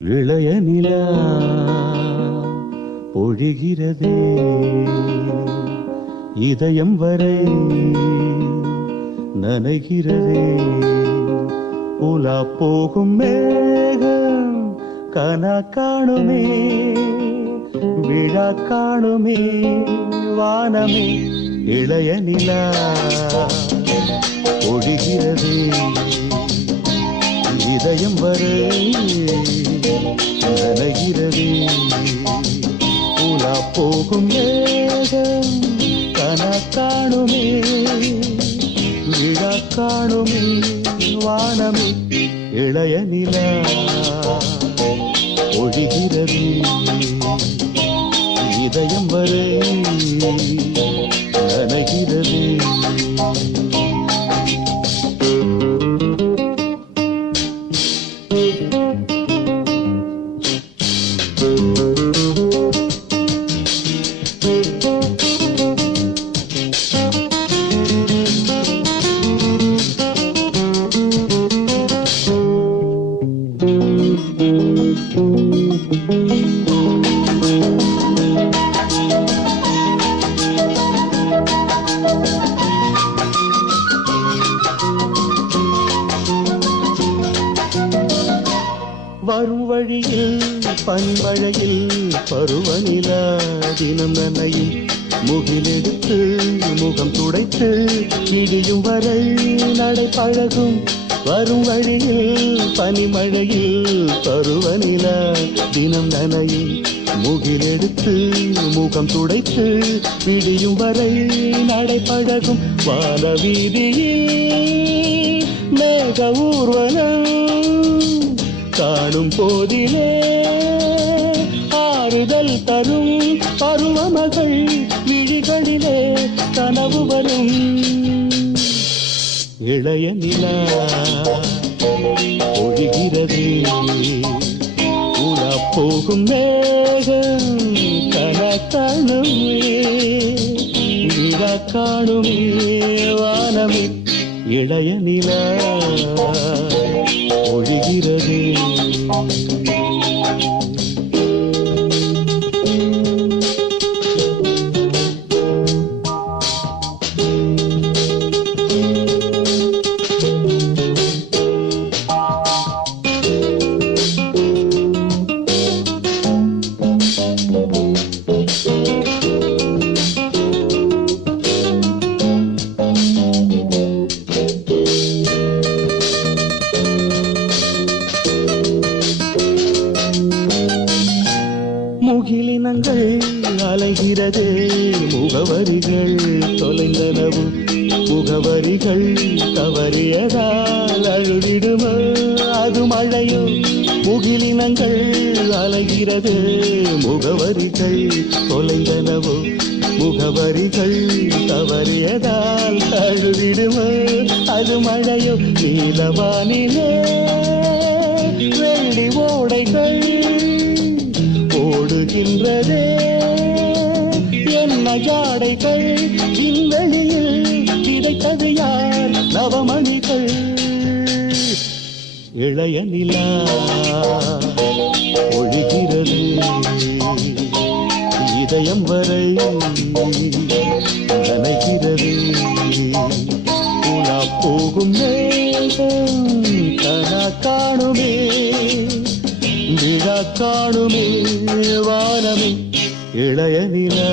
இளைய நிலா பொழிகிறதே இதயம் வரை நனைகிறதே உலா போகும் மேகம் கனா காணுமே விழா காணுமே வானமே இளைய நிலா பொழிகிறதே இதயம் வரை நனைகிறதே உலா போகும் மேகம் கனா காணுமே விழா காணுமே வானமே இளைய நிலா ஒழிகிறது இதயம் வரை நனைகிறது வரும் வழியில் பனிமழையில் பருவநிலா தினம் நனையும் முகிலெடுத்து முகம் துடைத்து இடியும் வரை நடை பழகும் வரும் வழியில் பனிமழையில் பருவநிலா தினம் நனையும் முகிலெடுத்து முகம் துடைத்து இடியும் வரை நடை பழகும் வான வீதியில் மேக ஊர்வலம் காணும் போதிலே ஆறுதல் தரும் பருவமகள் விழிகளிலே கனவு வரும் இளைய நிலா ஒழிகிறது உலா போகும் மேகம் கனா காணுமே விழா காணுமே வானமே இளைய நிலா ஒழிகிறது முகிலினங்கள் அலைகிறது முகவரிகள் தொலைந்தனவு முகவரிகள் தவறியதால் அழுதிடுமோ அது மழையோ முகிலினங்கள் அலைகிறது முகவரிகள் தொலைந்தனவு முகவரிகள் தவறியதால் அழுதிடுமோ அது மழையோ நீலவானிலே வெள்ளி ஓடைகள் ஓடுகின்றதே என்ன ஜாடைகள் விண்வெளியில் கிடைத்தது யார் நவமணிகள் இளைய நிலா ஒழிகிறது இதயம் வரை நனைகிறது உலா போகும் மேகம் கனா காணுமே விழா காணுமே வானமே இளைய நிலா